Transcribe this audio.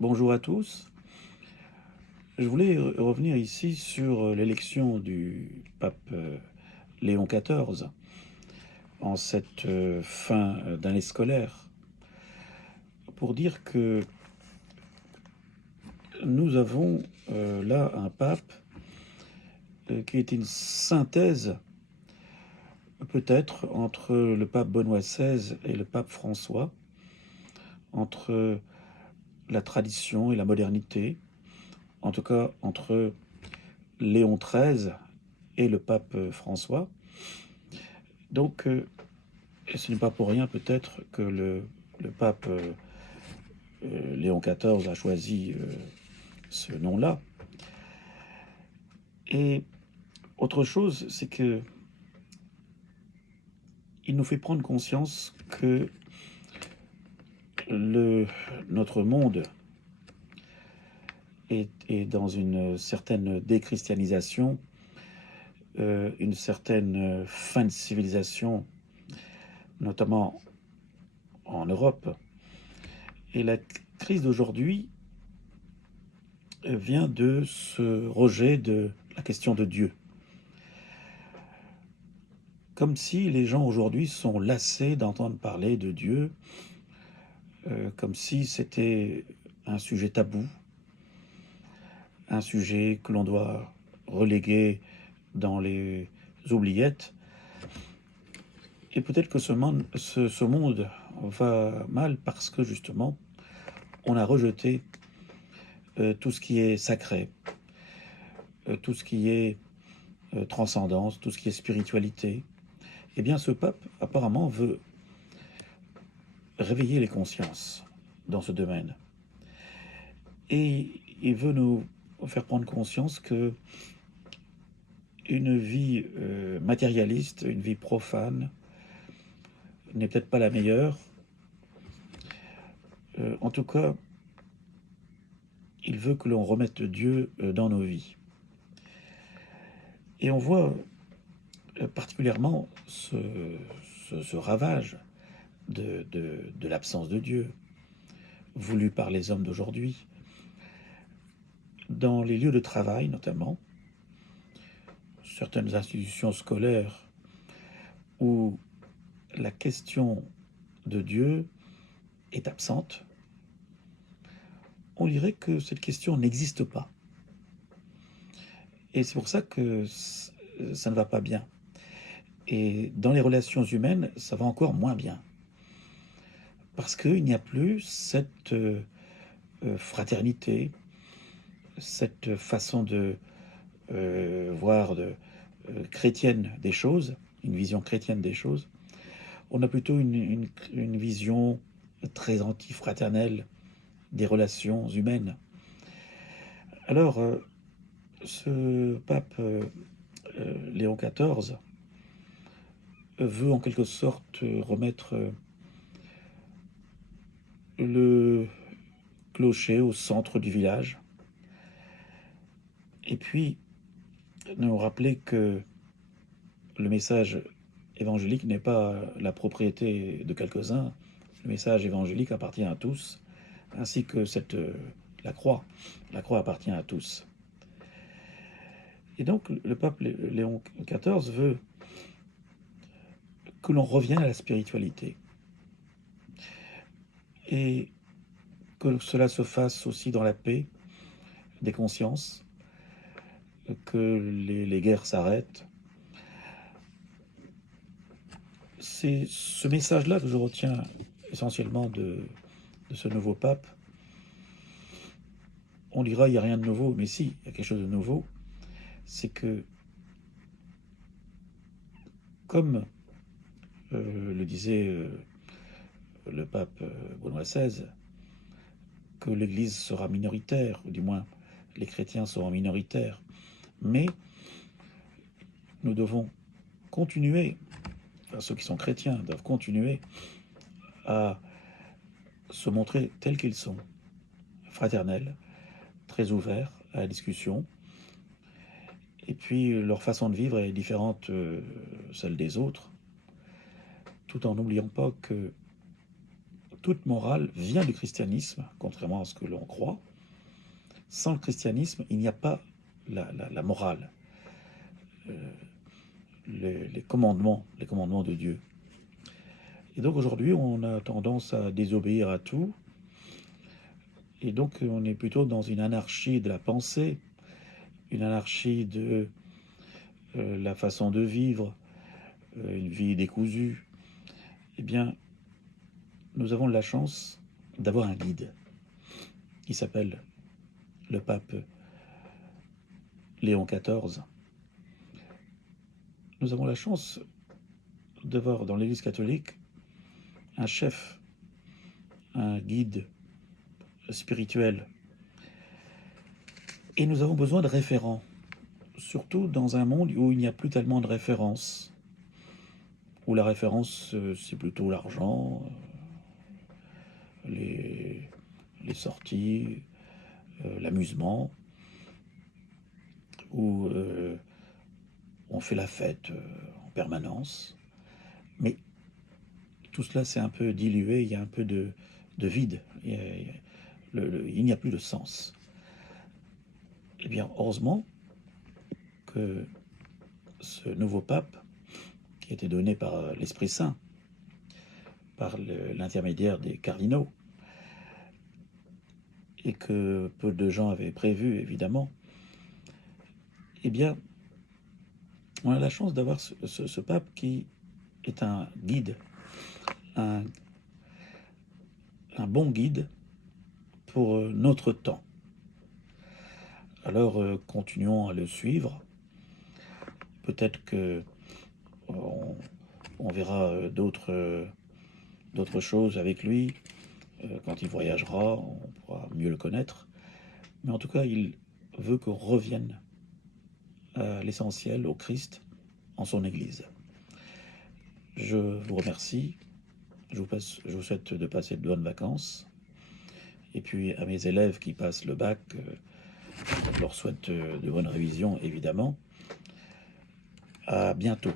Bonjour à tous. Je voulais revenir ici sur l'élection du pape Léon XIV en cette fin d'année scolaire pour dire que nous avons là un pape qui est une synthèse peut-être entre le pape Benoît XVI et le pape François, entre la tradition et la modernité, en tout cas entre Léon XIII et le pape François. Donc, et ce n'est pas pour rien peut-être que le pape Léon XIV a choisi ce nom-là. Et autre chose, c'est que il nous fait prendre conscience que le, notre monde est dans une certaine déchristianisation, une certaine fin de civilisation, notamment en Europe. Et la crise d'aujourd'hui vient de ce rejet de la question de Dieu. Comme si les gens aujourd'hui sont lassés d'entendre parler de Dieu, comme si c'était un sujet tabou, un sujet que l'on doit reléguer dans les oubliettes. Et peut-être que ce monde va mal parce que justement, on a rejeté tout ce qui est sacré, tout ce qui est transcendance, tout ce qui est spiritualité. Eh bien, ce pape, apparemment, veut réveiller les consciences dans ce domaine. Et il veut nous faire prendre conscience que une vie matérialiste, une vie profane, n'est peut-être pas la meilleure. En tout cas, il veut que l'on remette Dieu dans nos vies. Et on voit particulièrement ce ravage de l'absence de Dieu, voulu par les hommes d'aujourd'hui, dans les lieux de travail notamment, certaines institutions scolaires où la question de Dieu est absente, on dirait que cette question n'existe pas. Et c'est pour ça que ça ne va pas bien. Et dans les relations humaines, ça va encore moins bien. Parce qu'il n'y a plus cette fraternité, cette façon de voir chrétienne des choses, une vision chrétienne des choses. On a plutôt une vision très anti-fraternelle des relations humaines. Alors, ce pape Léon XIV veut en quelque sorte remettre le clocher au centre du village et puis nous rappeler que le message évangélique n'est pas la propriété de quelques-uns, le message évangélique appartient à tous, ainsi que la croix. La croix appartient à tous. Et donc le pape Léon XIV veut que l'on revienne à la spiritualité. Et que cela se fasse aussi dans la paix des consciences, que les guerres s'arrêtent. C'est ce message-là que je retiens essentiellement de ce nouveau pape. On dira il n'y a rien de nouveau, mais si, il y a quelque chose de nouveau. C'est que, comme le disait le pape Benoît XVI, que l'Église sera minoritaire, ou du moins les chrétiens seront minoritaires. Mais nous devons continuer, enfin, ceux qui sont chrétiens doivent continuer à se montrer tels qu'ils sont, fraternels, très ouverts à la discussion. Et puis leur façon de vivre est différente celle des autres, tout en n'oubliant pas que toute morale vient du christianisme, contrairement à ce que l'on croit. Sans le christianisme, il n'y a pas la morale, euh, les commandements de Dieu. Et donc aujourd'hui, on a tendance à désobéir à tout, et donc on est plutôt dans une anarchie de la pensée, une anarchie de la façon de vivre, une vie décousue. Eh bien, nous avons la chance d'avoir un guide qui s'appelle le pape Léon XIV. Nous avons la chance de voir dans l'Église catholique un chef, un guide spirituel. Et nous avons besoin de référents, surtout dans un monde où il n'y a plus tellement de références, où la référence, c'est plutôt l'argent, les sorties, l'amusement, où on fait la fête en permanence. Mais tout cela s'est un peu dilué, il y a un peu de vide, il n'y a plus de sens. Eh bien, heureusement que ce nouveau pape, qui a été donné par l'Esprit Saint, par l'intermédiaire des cardinaux, et que peu de gens avaient prévu, évidemment, eh bien, on a la chance d'avoir ce pape qui est un guide, un bon guide pour notre temps. Alors, continuons à le suivre. Peut-être que on verra d'autres choses avec lui. Quand il voyagera, on pourra mieux le connaître. Mais en tout cas, il veut qu'on revienne à l'essentiel, au Christ, en son Église. Je vous remercie. Je vous souhaite de passer de bonnes vacances. Et puis à mes élèves qui passent le bac, je leur souhaite de bonnes révisions, évidemment. À bientôt.